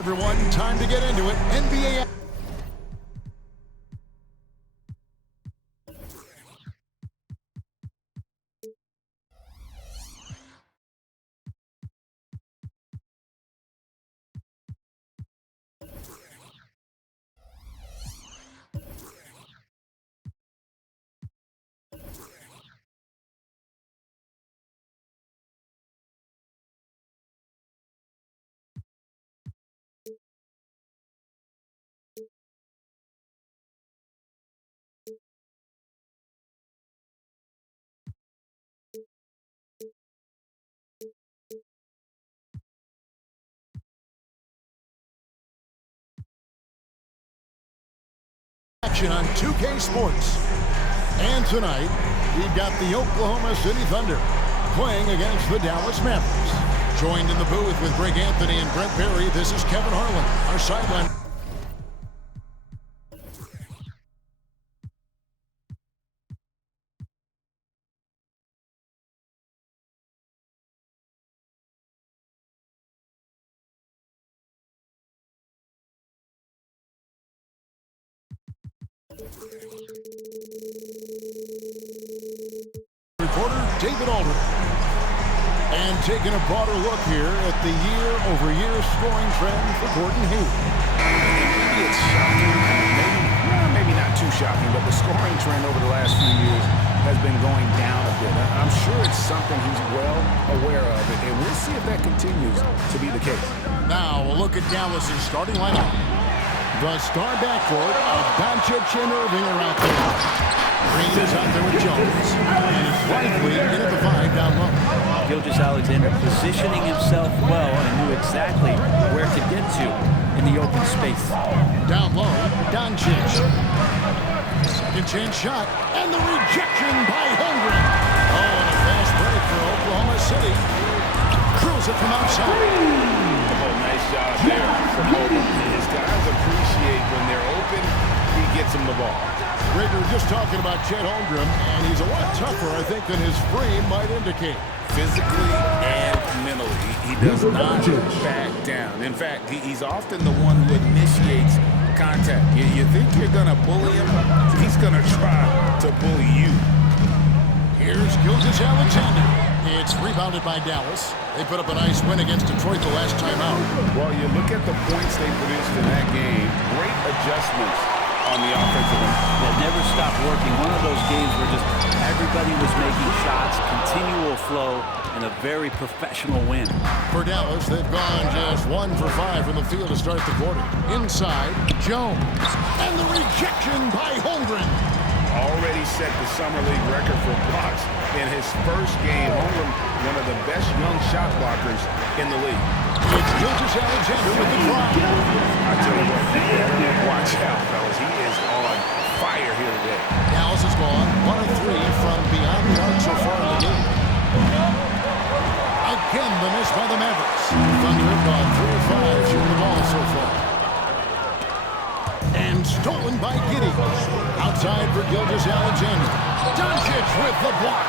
Everyone, time to get into it. NBA. Action on 2K Sports. And tonight, we've got the Oklahoma City Thunder playing against the Dallas Mavericks. Joined in the booth with Greg Anthony and Brent Berry, this is Kevin Harlan, our sideline. Reporter David Aldridge. And taking a broader look here at the year-over-year scoring trend for Gordon Hayward. Maybe it's shocking, maybe not too shocking, but the scoring trend over the last few years has been going down a bit. I'm sure it's something he's well aware of, and we'll see if that continues to be the case. Now, a look at Dallas's starting lineup. The star backcourt of Doncic and Irving are out there. Green is out there with Jones. And it's Lively into the 5 down low. Gilgeous-Alexander positioning himself well and knew exactly where to get to in the open space. Down low, Doncic. Second chance shot. And the rejection by Holmgren. Oh, and a fast break for Oklahoma City. Curls it from outside. Nice job there from Holmgren. His guys appreciate when they're open, he gets them the ball. Greg, we were just talking about Chet Holmgren, and he's a lot tougher, I think, than his frame might indicate. Physically and mentally, he does not back down. In fact, he's often the one who initiates contact. You think you're going to bully him, he's going to try to bully you. Here's Gilgeous-Alexander. It's rebounded by Dallas. They put up a nice win against Detroit the last time out. Well, you look at the points they produced in that game. Great adjustments on the offensive end. That never stopped working. One of those games where just everybody was making shots, continual flow, and a very professional win. For Dallas, they've gone just 1 for 5 from the field to start the quarter. Inside, Jones. And the rejection by Holmgren. Already set the Summer League record for blocks in his first game. Holmgren, one of the best young shot blockers in the league. It's Gilgeous-Alexander with the drive. I tell you what, you better watch out, fellas. He is on fire here today. Dallas has gone 1 of 3 from beyond the arc so far in the game. Again, the miss by the Mavericks. Thunder have gone 3 of 5 shooting the ball so far. And stolen by Giddey. Outside for Gilgeous-Alexander. Doncic with the block.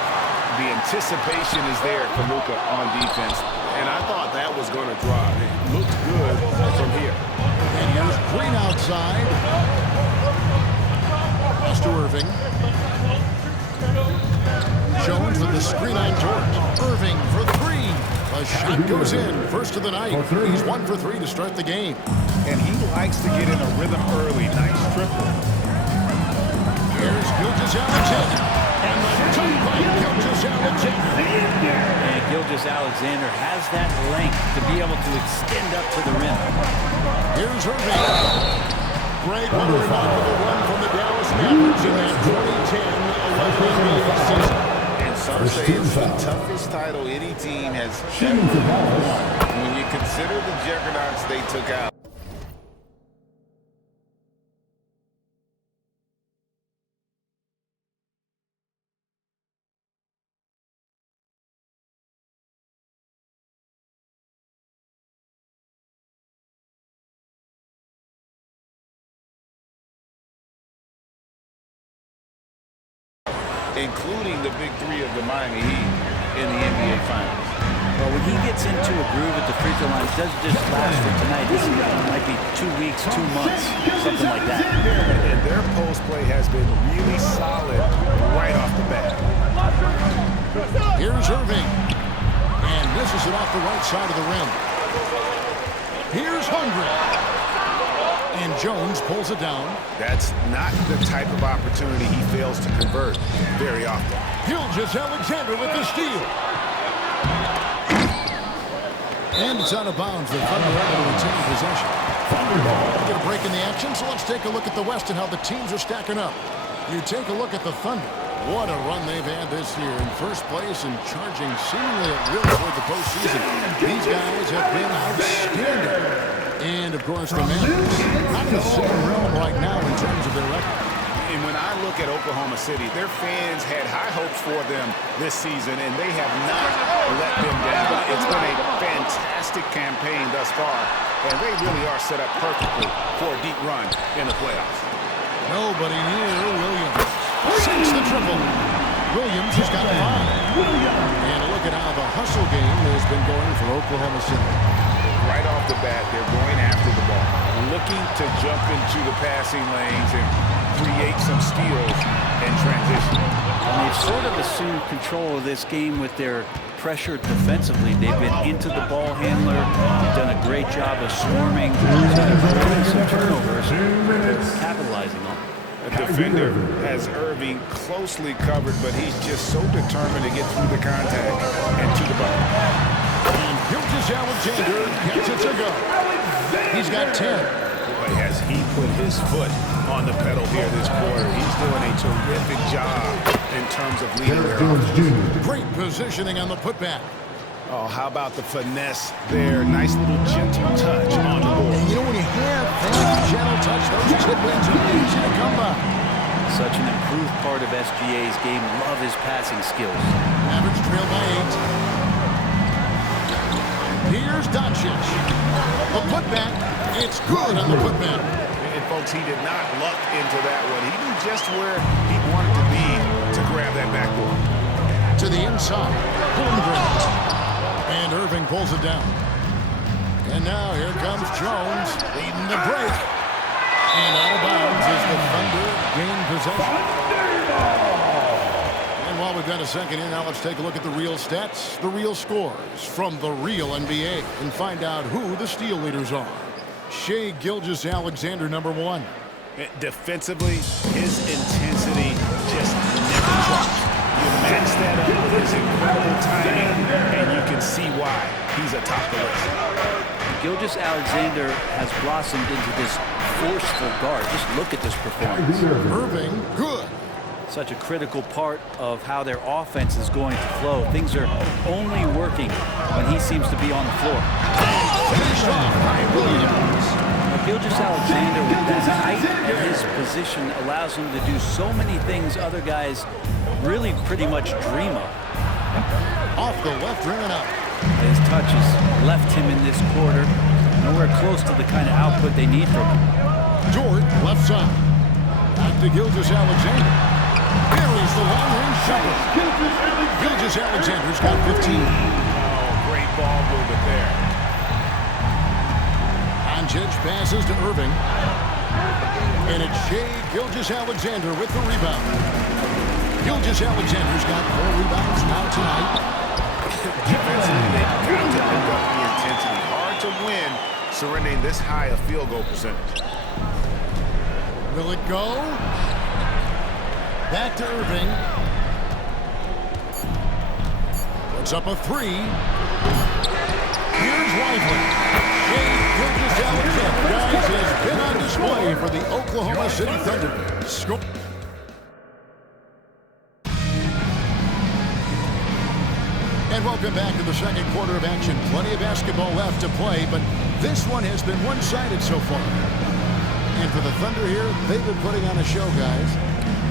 The anticipation is there for LUKA on defense, and I thought that was going to drop. It looked good from here. And here's Green outside. Pass to Irving. Jones with the screen on George. Irving for 3. A shot goes in. First of the night. He's 1 for 3 to start the game. And he likes to get in a rhythm early. Nice triple. Here's Gilgeous-Alexander. And the dunk by Gilgeous-Alexander. And Gilgeous-Alexander has that length to be able to extend up to the rim. Here's Irving. Greg, what a remarkable run from the Dallas Mavericks in that 2010-11 NBA season. And some say it's the toughest title any team has ever won. When you consider the juggernauts they took out. Including the big 3 of the Miami Heat in the NBA Finals. Well, when he gets into a groove at the free throw line, it doesn't just last for tonight. This might be 2 weeks, 2 months, something like that. And their post play has been really solid right off the bat. Here's Irving. And misses it off the right side of the rim. Here's Hungry. And Jones pulls it down. That's not the type of opportunity he fails to convert very often. Gilgeous-Alexander with the steal. And it's out of bounds. The Thunder are able to retain possession. Get a break in the action, so let's take a look at the West and how the teams are stacking up. You take a look at the Thunder. What a run they've had this year. In first place and charging seemingly at will toward the postseason. These guys have been outstanding. And, of course, the Mavericks, not in the same realm right now in terms of their record. And when I look at Oklahoma City, their fans had high hopes for them this season, and they have not let them down. It's been a fantastic campaign thus far, and they really are set up perfectly for a deep run in the playoffs. Nobody near Williams. Sinks the triple. Williams has got a 5. And look at how the hustle game has been going for Oklahoma City. Right off the bat, they're going after the ball, looking to jump into the passing lanes and create some steals and transition. And they've sort of assumed control of this game with their pressure defensively. They've been into the ball handler. They've done a great job of swarming. So they're avoiding some turnovers, capitalizing on. A defender has Irving closely covered, but he's just so determined to get through the contact and to the bucket. And Gilgeous-Alexander gets it to go. He's got 10. Boy, has he put his foot on the pedal here this quarter. He's doing a terrific job in terms of leading their offense. Great positioning on the putback. Oh, how about the finesse there? Nice little gentle touch on the board. And you know when you have that gentle touch, those chip wins are easy to come by. Such an improved part of SGA's game. Love his passing skills. Mavericks trail by 8. Here's Doncic. The putback. It's good on the putback. And folks, he did not luck into that one. He knew just where he wanted to be to grab that backboard. To the inside. Holmgren. And Irving pulls it down. And now here comes Jones leading the break. And out of bounds as the Thunder gain possession. And while we've got a second in, now let's take a look at the real stats, the real scores from the real NBA, and find out who the steal leaders are. Shai Gilgeous-Alexander, number 1. Defensively, his intensity just never drops. You match that up with his incredible timing, and you can see why he's atop the list. Gilgeous-Alexander has blossomed into this forceful guard. Just look at this performance. Irving, good. Such a critical part of how their offense is going to flow. Things are only working when he seems to be on the floor. Finished off by Williams. Gilgeous-Alexander, with that height at his position, allows him to do so many things other guys really pretty much dream of. Off the left rim and out. His touches left him in this quarter nowhere close to the kind of output they need from him. Dort, left side. Back to Gilgeous-Alexander. Here is the long-range shot. Gilgeous-Alexander's got 15. Oh, great ball movement there. Doncic passes to Irving. And it's Shai Gilgeous-Alexander with the rebound. Gilgeous-Alexander's got 4 rebounds now tonight. Defensively, they've got to pick up the intensity. Hard to win surrendering this high a field goal percentage. Will it go? Back to Irving. Puts up a 3. Here's Lively. Shai Gilgeous-Alexander, guys, has been on display for the Oklahoma City Thunder. Score. And welcome back to the second quarter of action. Plenty of basketball left to play, but this one has been one-sided so far. And for the Thunder here, they've been putting on a show, guys.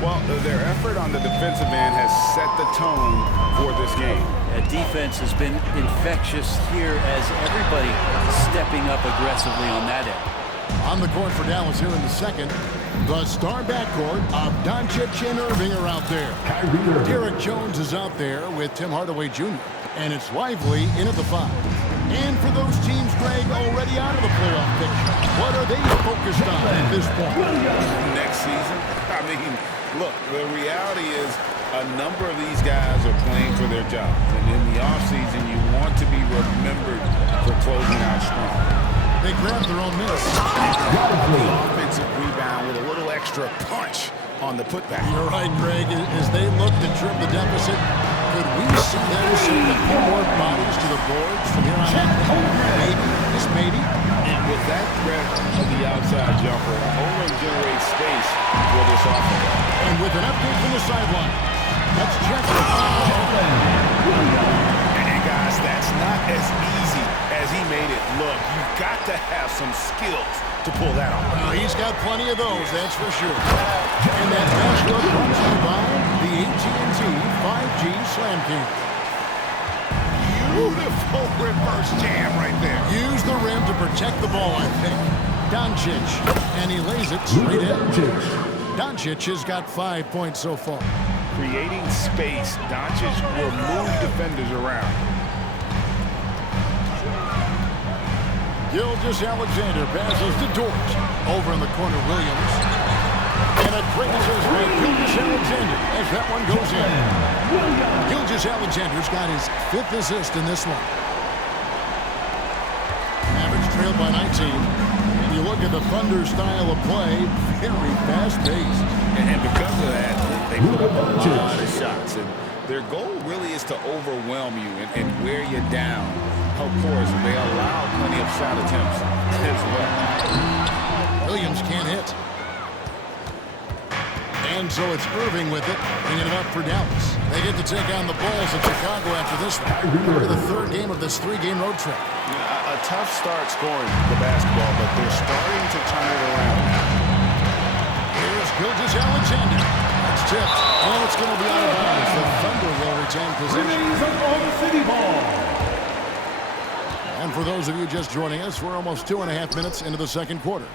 Well, their effort on the defensive end has set the tone for this game. Defense has been infectious here as everybody stepping up aggressively on that end. On the court for Dallas here in the second. The star backcourt of Doncic and Irving are out there. Derek Jones is out there with Tim Hardaway Jr. And it's Lively in at the 5. And for those teams, Greg, already out of the playoff picture, what are they focused on at this point? Next season? I mean, look, the reality is a number of these guys are playing for their jobs. And in the offseason, you want to be remembered for closing out strong. They grab their own miss. The offensive rebound with a little extra punch on the putback. You're right, Greg. As they look to trim the deficit, could we see them send a few more bodies to the boards from here on out? Maybe, just maybe. And with that threat of the outside jumper, Holmgren generates space for this offense. And with an update from the sideline, let's check it. And guys, that's not as easy as he made it look. You've got to have some skills to pull that off. He's got plenty of those, that's for sure. And that matchup brought to you by the AT&T 5G Slam King. Beautiful reverse jam right there. Use the rim to protect the ball, I think. Doncic, and he lays it straight in. Doncic has got 5 points so far. Creating space, Doncic will move defenders around. Gilgeous-Alexander passes to Dort. Over in the corner, Williams. And a great assist by Gilgeous-Alexander as that one goes in. Gilgeous-Alexander's got his 5th assist in this one. Mavericks trailed by 19. And you look at the Thunder style of play, very fast-paced. And because of that, they put up a lot of shots. And their goal really is to overwhelm you and wear you down. Of course, they allow plenty of shot attempts as well. Williams can't hit. And so it's Irving with it, bringing it up for Dallas. They get to take on the Bulls in Chicago after this one. For the 3rd game of this 3-game road trip. A tough start scoring the basketball, but they're starting to turn it around now. Here's Gilgeous-Alexander. That's tipped. And it's going to be out of bounds. The Thunder will retain possession. And for those of you just joining us, we're almost 2.5 minutes into the second quarter.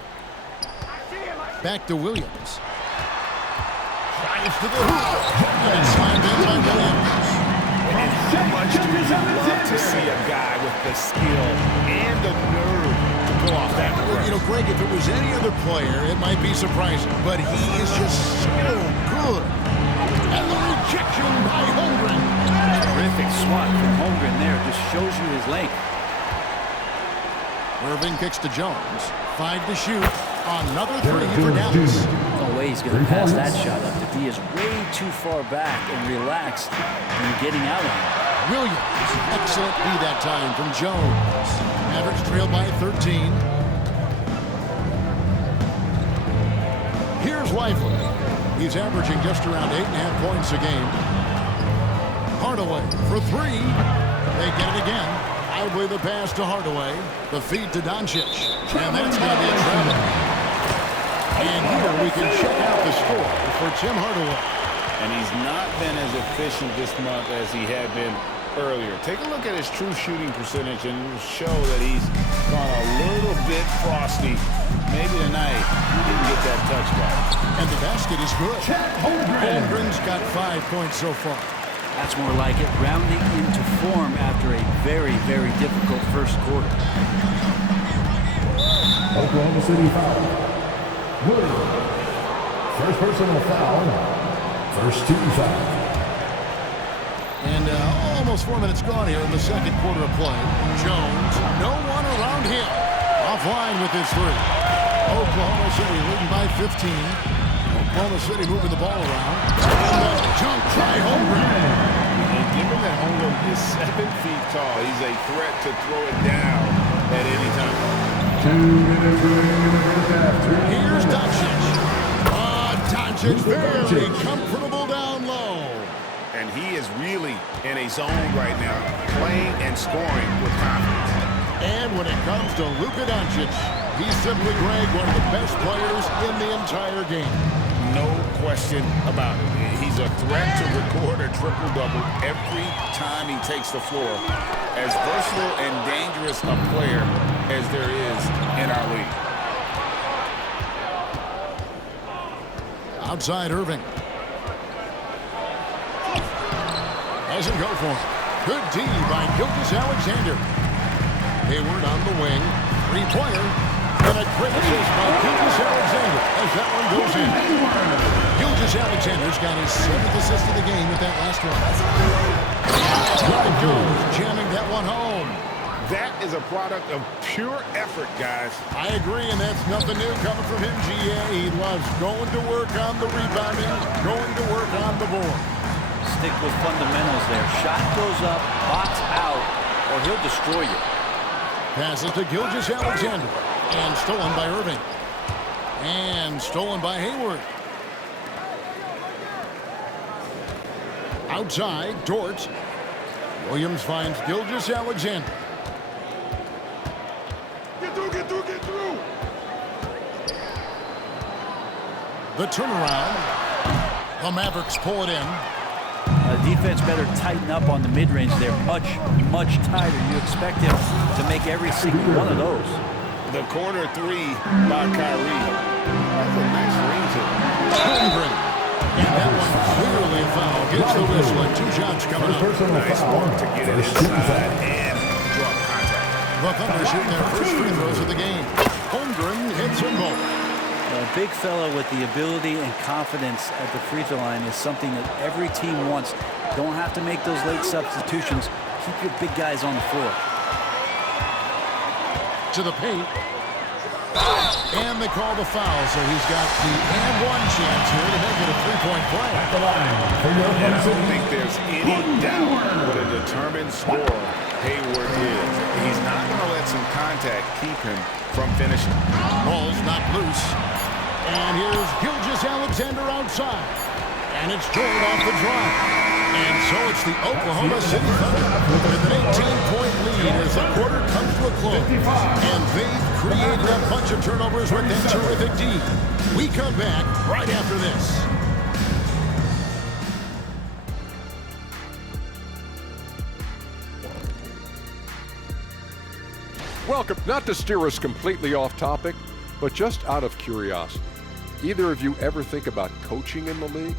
Back to Williams. Drives to the hoop. And it's slammed in by Williams. And how much do we love to see a guy with the skill and the nerve to pull off that reverse? You know, Greg, if it was any other player, it might be surprising. But he is just so good. And the rejection by Holmgren. Terrific swat from Holmgren there. Just shows you his length. Irving kicks to Jones. 5 to shoot. Another 3 for Dallas. No way he's going to pass that shot up. The D is way too far back and relaxed and getting out of it. Williams. Excellent D that time from Jones. Mavericks trail by 13. Here's Lively. He's averaging just around 8.5 points a game. Hardaway for 3. They get it again. Lively the pass to Hardaway. The feed to Doncic. And that's going to be a travel. And here we can check out the score for Tim Hardaway. And he's not been as efficient this month as he had been earlier. Take a look at his true shooting percentage and it will show that he's gone a little bit frosty. Maybe tonight he didn't get that touch back. And the basket is good. Holmgren's got 5 points so far. That's more like it, rounding into form after a very, very difficult first quarter. Oklahoma City foul. Williams. First personal foul. First team foul. And almost 4 minutes gone here in the second quarter of play. Jones, no one around him. Offline with his 3. Oklahoma City leading by 15. Oklahoma City moving the ball around. And the jump by Holmgren. And given that Holmgren is 7 feet tall, he's a threat to throw it down at any time. 2 minutes remaining in the first half. Here's Doncic. Doncic very comfortable down low. And he is really in a zone right now, playing and scoring with confidence. And when it comes to LUKA Doncic, he's simply, Greg, one of the best players in the entire game. No question about it. He's a threat to record a triple-double every time he takes the floor. As versatile and dangerous a player as there is in our league. Outside Irving. Doesn't go for him. Good D by Gilgeous-Alexander. Hayward on the wing. Three-pointer. And a great assist by Gilgeous-Alexander as that one goes in. Gilgeous-Alexander's got his 7th assist of the game with that last one. Time goes, jamming that one home. That is a product of pure effort, guys. I agree, and that's nothing new coming from him, GA. He loves going to work on the rebounding, going to work on the board. Stick with fundamentals there. Shot goes up, box out, or he'll destroy you. Pass it to Gilgeous-Alexander. And stolen by Irving. And stolen by Hayward. Outside, Dort. Williams finds Gilgeous-Alexander. Get through. The turnaround. The Mavericks pull it in. Defense better tighten up on the mid-range there. Much tighter. You expect him to make every single one of those. The corner three by Kyrie. That's a nice range hit. Holmgren. And that one clearly a foul. Gets the whistle and 2 shots coming up. Nice work to get it inside and drop contact. The Thunder shooting their first free throws of the game. Holmgren hits them both. A big fella with the ability and confidence at the free throw line is something that every team wants. Don't have to make those late substitutions. Keep your big guys on the floor. To the paint. And they call the foul, so he's got the and one chance here to make it a 3-point play. And I don't think there's any doubt what a determined scorer Hayward is. He's not going to let some contact keep him from finishing. Ball's not loose. And here's Gilgeous-Alexander outside. And it's Jordan off the drive. And so it's the Oklahoma City Thunder with an 18-point lead as the quarter comes to a close. And they've created a bunch of turnovers with that terrific D. We come back right after this. Welcome. Not to steer us completely off topic, but just out of curiosity. Either of you ever think about coaching in the league?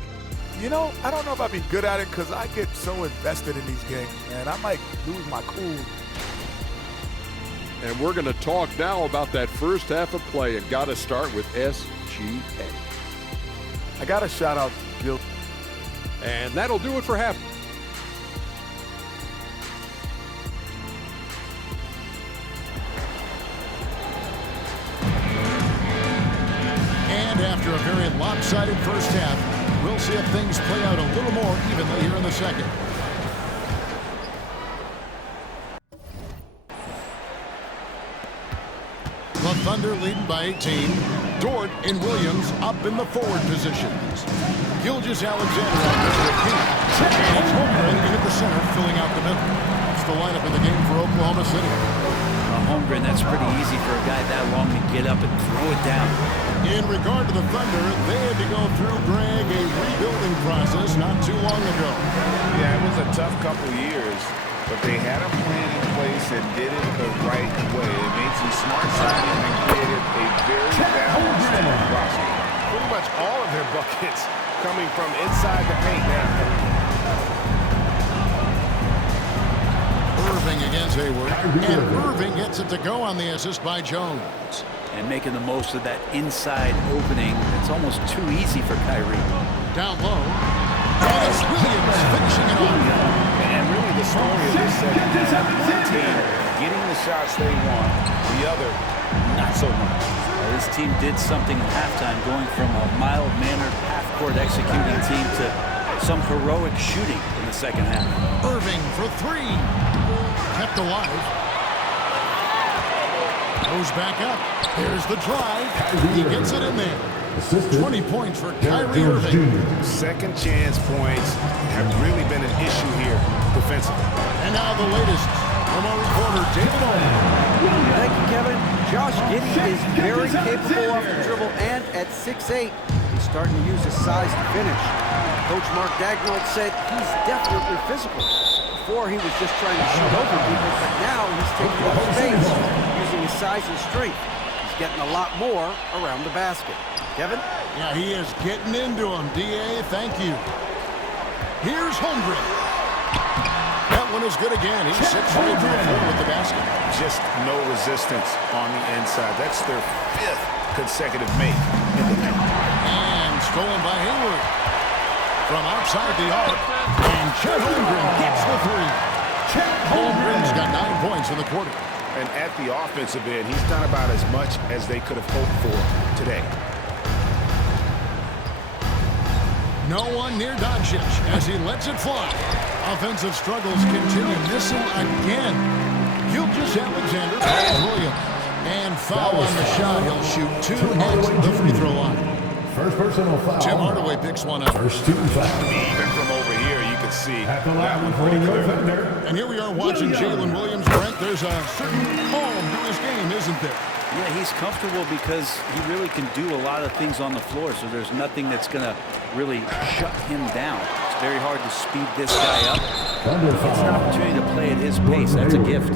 You know, I don't know if I'd be good at it because I get so invested in these games, man. I might lose my cool. And we're going to talk now about that first half of play, and got to start with SGA. I got to shout out Gil. And that'll do it for half. And after a very lopsided first half, we'll see if things play out a little more evenly here in the second. The Thunder leading by 18. Dort and Williams up in the forward positions. Gilgeous-Alexander on the repeat. And it's Holmgren in at the center, filling out the middle. That's the lineup in the game for Oklahoma City. Holmgren, that's pretty easy for a guy that long to get up and throw it down. In regard to the Thunder, they had to go through, Greg, a rebuilding process not too long ago. Yeah, it was a tough couple years, but they had a plan in place and did it the right way. They made some smart signings and created a very balanced roster. Pretty much all of their buckets coming from inside the paint now. Irving against Hayward, and Irving gets it to go on the assist by Jones. And making the most of that inside opening. It's almost too easy for Kyrie. Down low, and it's Williams finishing it off. And really the story of this second half, one team getting the shots they want, the other not so much. This team did something at halftime, going from a mild-mannered half-court executing team to some heroic shooting in the second half. Irving for three. Kept alive. Goes back up. There's the drive. He gets it in there. 20 points for Kyrie Irving. Second chance points have really been an issue here defensively. And now the latest from our reporter, David Owen. Thank you, Kevin. Josh Giddey is very capable off the dribble, and at 6'8", he's starting to use his size to finish. Coach Mark Dagnall said he's definitely physical. Before, he was just trying to shoot over people, but now he's taking up space, using his size and strength. He's getting a lot more around the basket. Kevin? Yeah, he is getting into him. D.A., thank you. Here's Holmgren. That that one is good again. He's 6 away from the floor with the basket. Just no resistance on the inside. That's their 5th consecutive make in the paint. And stolen by Hayward. From outside the arc. And Chet Holmgren gets the 3. Chet Holmgren's got 9 points in the quarter. And at the offensive end, he's done about as much as they could have hoped for today. No one near Doncic as he lets it fly. Offensive struggles continue. Missing again. Gilgeous-Alexander fouls Williams. And foul on the shot. He'll shoot 2 at the free throw line. First personal foul. Tim Hardaway picks one up. First 2 fouls. Even from over here, you can see At the that line one for pretty your clear. offender. And here we are watching Jalen Williams. Brent, there's a certain calm to his game, isn't there? Yeah, he's comfortable because he really can do a lot of things on the floor, so there's nothing that's going to really shut him down. It's very hard to speed this guy up. Thunder He gets an foul. opportunity to play at his pace. That's a gift.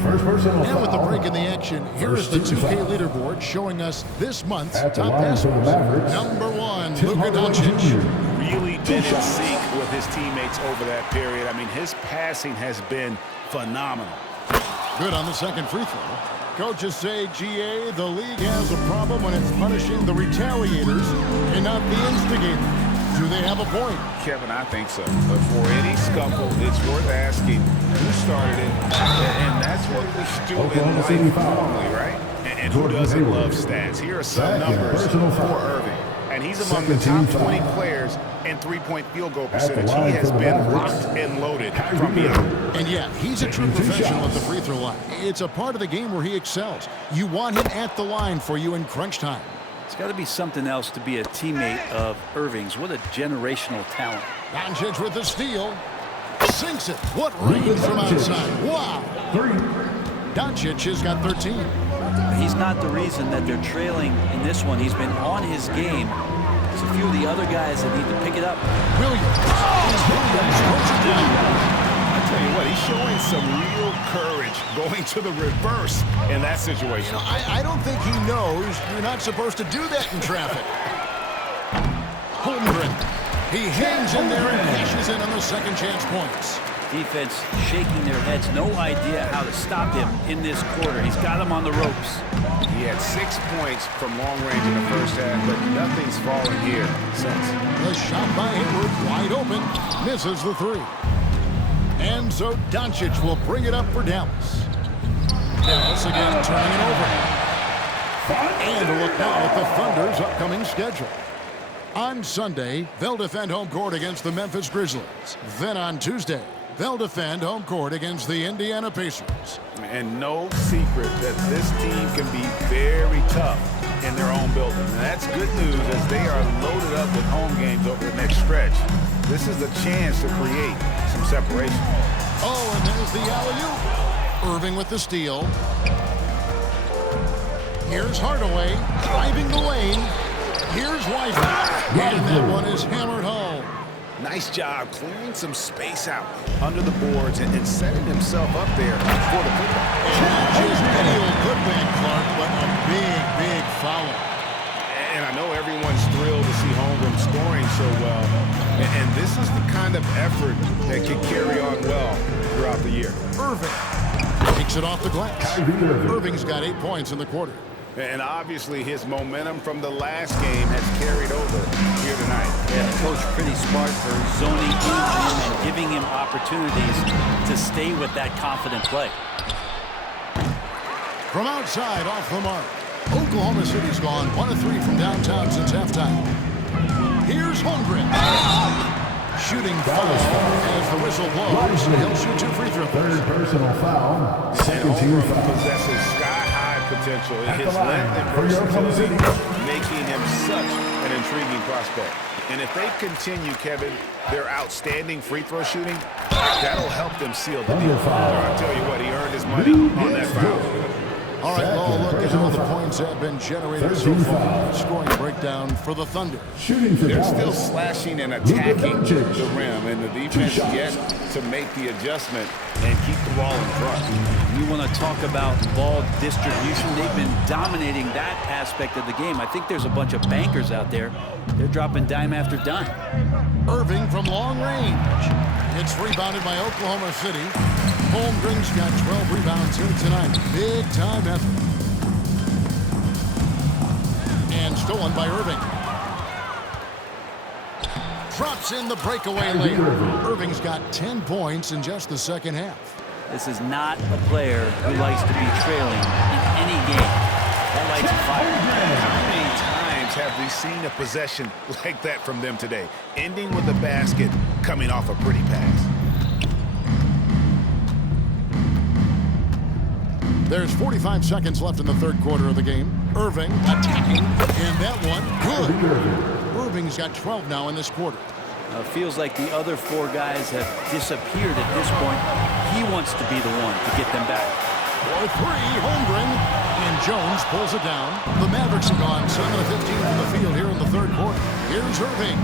First personal And with the foul. break in the action, here is the 2K leaderboard showing us this month's At the top line for the passers. Mavericks. Number 1, Tim Luka Hardaway Doncic. Jr. Really been in sync with his teammates over that period. I mean, his passing has been phenomenal. Good on the second free throw. Coaches say, GA, the league has a problem when it's punishing the retaliators and not the instigators. Do they have a point? Kevin, I think so. But for any scuffle, it's worth asking who started it. And that's what we do in Oklahoma City life foul. normally, right? And who doesn't love stats? Here are some Second numbers personal for foul. Irving. And he's among the Second top team 20 foul. players in three-point field goal At the percentage. He line has for the been Mavericks. locked and loaded from Kyrie beyond. Irving. And yeah, he's a true Taking 2 professional at shots. the free throw line. It's a part of the game where he excels. You want him at the line for you in crunch time. It's got to be something else to be a teammate of Irving's. What a generational talent. Doncic with the steal. Sinks it. What range from outside. Wow. 3. Doncic has got 13. He's not the reason that they're trailing in this one. He's been on his game. There's a few of the other guys that need to pick it up. Williams. Williams throws it down. I tell you what, he's showing some real courage going to the reverse in that situation. I don't think he knows you're not supposed to do that in traffic. Holmgren. He hangs in there and cashes in on the second chance points. Defense shaking their heads. No idea how to stop him in this quarter. He's got him on the ropes. He had 6 points from long range in the first half, but nothing's fallen here since. The shot by Hayward, wide open, misses the 3. And so Doncic will bring it up for Dallas. Dallas again turning it over. And a look now at the Thunder's upcoming schedule. On Sunday, they'll defend home court against the Memphis Grizzlies. Then on Tuesday, they'll defend home court against the Indiana Pacers. And no secret that this team can be very tough in their own building. And that's good news as they are loaded up with home games over the next stretch. This is the chance to create some separation. Oh, and there's the alley-oop. Irving with the steal. Here's Hardaway driving the lane. Here's Wiseman. And that one is hammered home. Nice job clearing some space out under the boards and setting himself up there for the putback. And not just any old putback, Clark, but a big, big foul. And I know everyone's thrilled to see Holmgren scoring so well. And this is the kind of effort that can carry on well throughout the year. Irving takes it off the glass. Irving's got 8 points in the quarter. And obviously his momentum from the last game has carried over here tonight. Yeah, the coach pretty smart for zoning in him and giving him opportunities to stay with that confident play. From outside, off the mark. Oklahoma City's gone 1 of 3 from downtown since halftime. Here's Holmgren. Shooting foul as the whistle blows. He'll shoot 2 free throws. Third personal foul. Second team Holmgren foul. possesses sky-high potential in At the his line length and for your Oklahoma versatility, City. making him such an intriguing prospect. And if they continue, Kevin, their outstanding free throw shooting, that'll help them seal the deal. I'll tell you what, he earned his money on that foul. All right, well, look at how the points have been generated so far. Scoring breakdown for the Thunder. Shooting for They're still Dallas. slashing and attacking Doncic. the rim, and the defense shots. yet to make the adjustment and keep the ball in front. You want to talk about ball distribution. They've been dominating that aspect of the game. I think there's a bunch of bankers out there. They're dropping dime after dime. Irving from long range. It's rebounded by Oklahoma City. Holmgren's got 12 rebounds here tonight. Big time effort. And stolen by Irving. Drops in the breakaway layup. Irving's got 10 points in just the second half. This is not a player who likes to be trailing in any game. That likes fire. How many times have we seen a possession like that from them today? Ending with a basket, coming off a pretty pass. There's 45 seconds left in the third quarter of the game. Irving attacking, and that one good. Irving's got 12 now in this quarter. Feels like the other four guys have disappeared at this point. He wants to be the one to get them back. For three, Holmgren. And Jones pulls it down. The Mavericks have gone 7 of 15 from the field here in the third quarter. Here's Irving.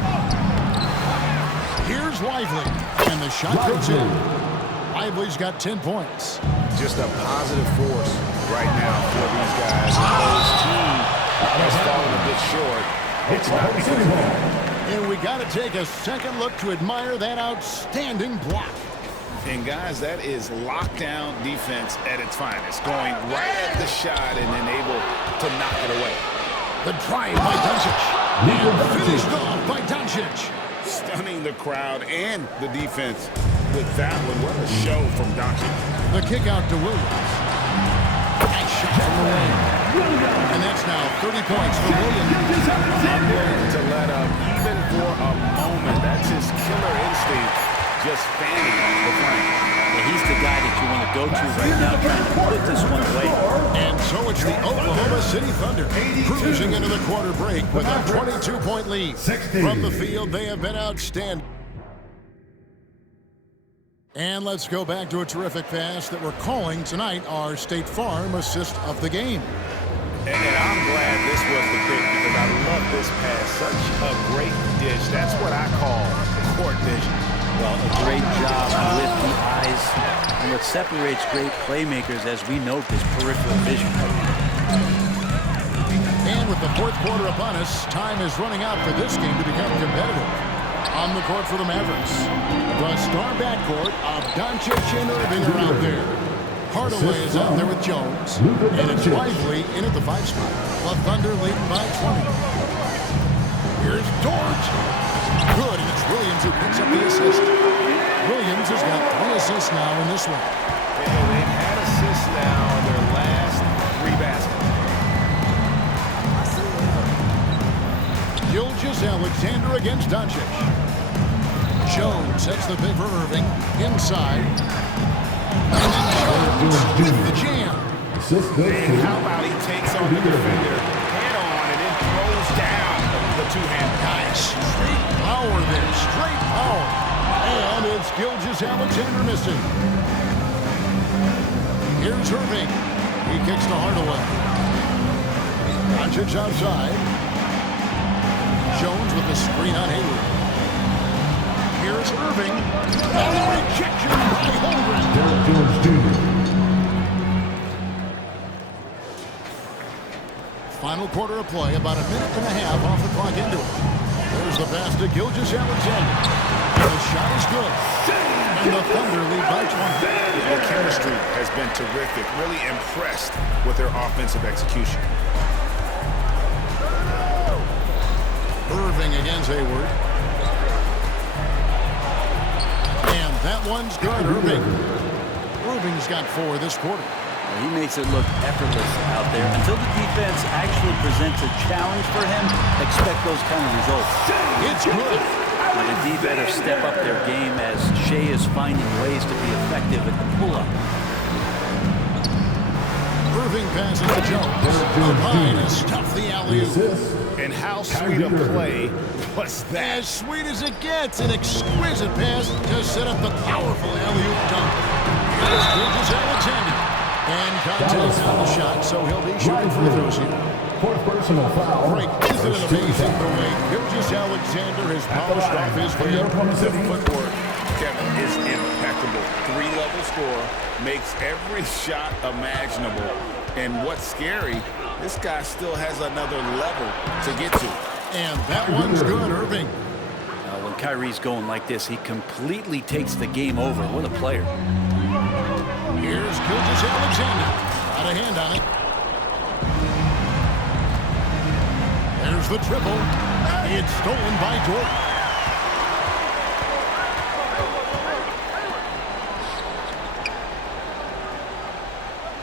Here's Lively. And the shot goes in. Lively's got 10 points. Just a positive force right now for these guys. This team has fallen a bit short. It's not because and we got to take a second look to admire that outstanding block. and guys, that is lockdown defense at its finest. Going right at the shot and then able to knock it away. The drive by Doncic. And finished off by Doncic. Stunning the crowd and the defense with that one. What a show from Doncic. The kick out to Williams. Nice shot from the lane. And that's now 30 points for Williams. Unwilling to let up even for a moment. That's his killer instinct. Just fanning the flank. Yeah, he's the guy that you want to go to right now, trying to put this one away. And so it's the Oklahoma City Thunder cruising into the quarter break with a 22-point lead. From the field, they have been outstanding. And let's go back to a terrific pass that we're calling tonight our State Farm assist of the game. And I'm glad this was the pick because I love this pass. Such a great dish. That's what I call court vision. Well, a great job with the eyes. And what separates great playmakers, as we note, is peripheral vision. And with the fourth quarter upon us, time is running out for this game to become competitive. On the court for the Mavericks, the star backcourt of Doncic and Irving are out there. Hardaway is out there with Jones, and it's Lively in at the 5 spot. The Thunder leading by 20. Here's Dort. Good, and it's Williams who picks up the assist. Williams has got 3 assists now in this one. They've had assists now in their last 3 baskets. Gilgeous-Alexander against Doncic. Jones sets the pick for Irving. Inside. And then Jones with the jam. And how about he takes on the defender head-on and then throws down the two-hand. Nice. Straight power there. Straight power. And it's Gilgeous-Alexander missing. Here's Irving. He kicks to Hardaway. Doncic outside. Jones with the screen on Hayward. Here's Irving. And the rejection by Holmgren. Derek Jones Jr. Final quarter of play, about a minute and a half off the clock into it. There's the pass to Gilgeous-Alexander. And the shot is good. And the Thunder lead by 20. The chemistry has been terrific. Really impressed with their offensive execution. Irving against Hayward. And that one's good. Irving's got 4 this quarter. He makes it look effortless out there. Until the defense actually presents a challenge for him, expect those kind of results. It's good. And the D better step up their game as Shea is finding ways to be effective at the pull-up. Irving passes to Jones. Up high to stuff the alley-oop. And how sweet a play was that? As sweet as it gets, an exquisite pass to set up the powerful alley-oop dunk. Here's Gilgeous-Alexander. And contact on the shot, so he'll be shooting free throws here. 4th personal foul. Great, isn't it amazing the way Gilgeous-Alexander has polished off his game? The footwork, Kevin, is impeccable. 3-level score, makes every shot imaginable. And what's scary, this guy still has another level to get to. And that one's good, Irving. When Kyrie's going like this, he completely takes the game over. What a player. Here's Gilgeous-Alexander. Got a hand on it. There's the triple. It's stolen by Dort.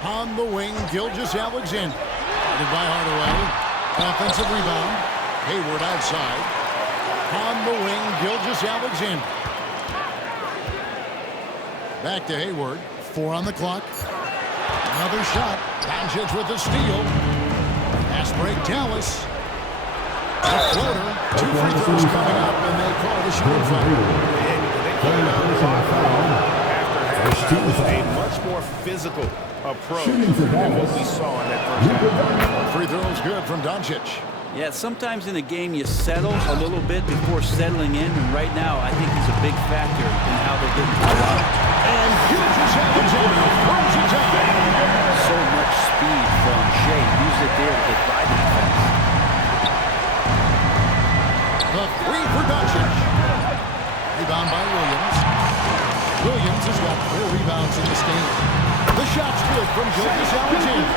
On the wing, Gilgeous-Alexander. Guarded by Hardaway. Offensive rebound. Hayward outside. On the wing, Gilgeous-Alexander. Back to Hayward. 4 on the clock. Another shot. Doncic with the steal. Pass break, Dallas. A floater. 2 free throws coming up, and they call the shooting foul. They came out of after halftime, a much more physical approach than what we saw in that first half. Free throws good from Doncic. Yeah, sometimes in a game you settle a little bit before settling in, and right now I think he's a big factor in how they get into the line. And Gilgeous-Alexander throws it down. So much speed from Shea. Use it there to get by the defense. The 3 for Doncic. Rebound by Williams. Williams has got 4 rebounds in this game. The shot's good from Gilgeous-Alexander.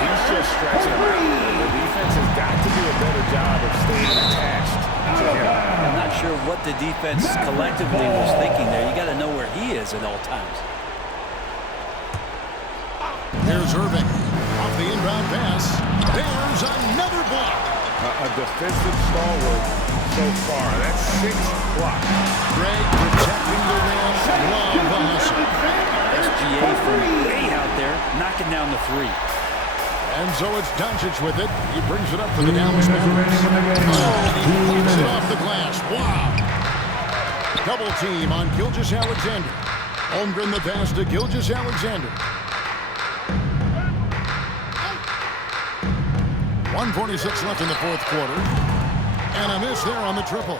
He's just stretching out. The defense has got to do a better job of staying attached to him. I'm not sure what the defense collectively was thinking there. You got to know where he is at all times. Here's Irving. Off the inbound pass. There's another block. A defensive stalwart so far. That's 6 blocks. Greg protecting the rim. Love the hustle. SGA from way out there, knocking down the 3. And so it's Doncic with it. He brings it up for the Dallas Mavericks. Oh, he knocks it off the glass. Wow. Double team on Gilgeous-Alexander. Holmgren the pass to Gilgeous-Alexander. 1:46 left in the 4th quarter. And a miss there on the triple.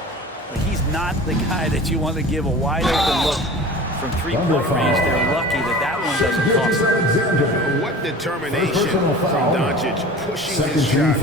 He's not the guy that you want to give a wide open look from 3-point range. They're lucky that that one doesn't cost them. What determination from Doncic pushing his shot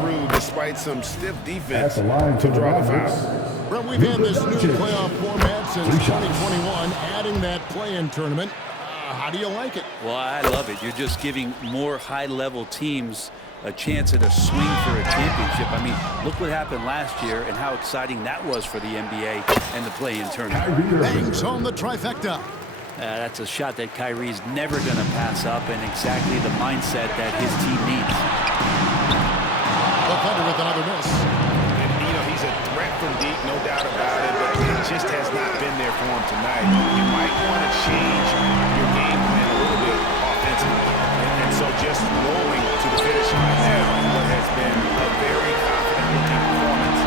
through despite some stiff defense to draw the foul. Well, we've had this new playoff format since 2021, adding that play-in tournament. How do you like it? Well, I love it. You're just giving more high-level teams a chance at a swing for a championship. I mean, look what happened last year and how exciting that was for the NBA and the play-in tournament. Bangs home the trifecta. That's a shot that Kyrie's never going to pass up, and exactly the mindset that his team needs. The Thunder with another miss. And, you know, he's a threat from deep, no doubt about it, but it just has not been there for him tonight. You might want to change your game plan a little bit offensively. And so just rolling to the finish line now in what has been a very confident-looking performance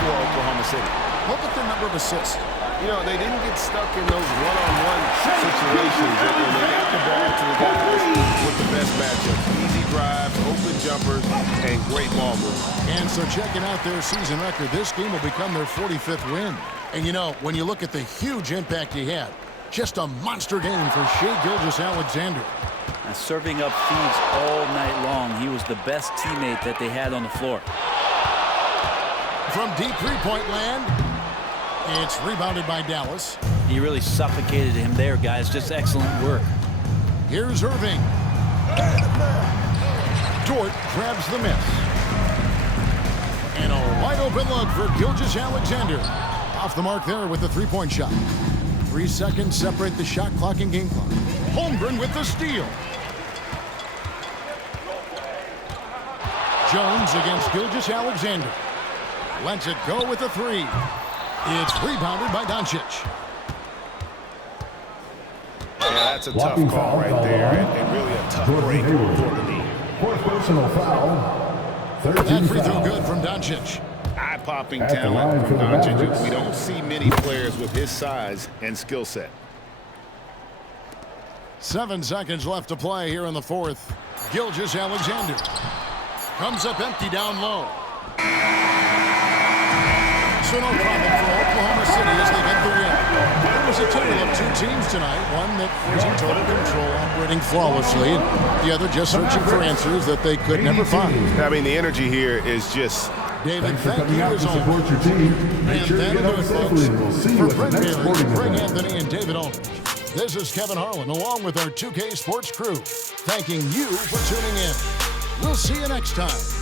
for Oklahoma City. Look at the number of assists. You know, they didn't get stuck in those one-on-one situations. And they got the ball to the guys with the best matchup. Easy drives, open jumpers, and great ball movement. And so checking out their season record, this game will become their 45th win. And you know, when you look at the huge impact he had, just a monster game for Shai Gilgeous-Alexander. And serving up feeds all night long. He was the best teammate that they had on the floor. From deep 3-point land, it's rebounded by Dallas. He really suffocated him there, guys. Just excellent work. Here's Irving. Dort grabs the miss. And a wide open look for Gilgeous-Alexander. Off the mark there with the 3-point shot. 3 seconds separate the shot clock and game clock. Holmgren with the steal. Jones against Gilgeous-Alexander. Lets it go with the 3. It's rebounded by Doncic. Yeah, that's a tough call right there, and really a tough break for the league. Fourth personal foul. 13 That free throw foul. good from Doncic. Eye-popping At the line talent for from the Doncic. Mavericks. We don't see many players with his size and skill set. 7 seconds left to play here in the 4th. Gilgeous-Alexander comes up empty down low. So no problem for Oklahoma City as they get the win. It was a tale of 2 teams tonight. One that was in total control, operating flawlessly, and the other just searching for answers that they could never find. I mean, the energy here is just David, Thanks for thank coming you out as to always. support your team. Make And sure you get that'll out do it, safely, folks. and we'll see you For at the Brent next Barry, sporting Greg event. Anthony, and David Aldridge, this is Kevin Harlan along with our 2K Sports crew, thanking you for tuning in. We'll see you next time.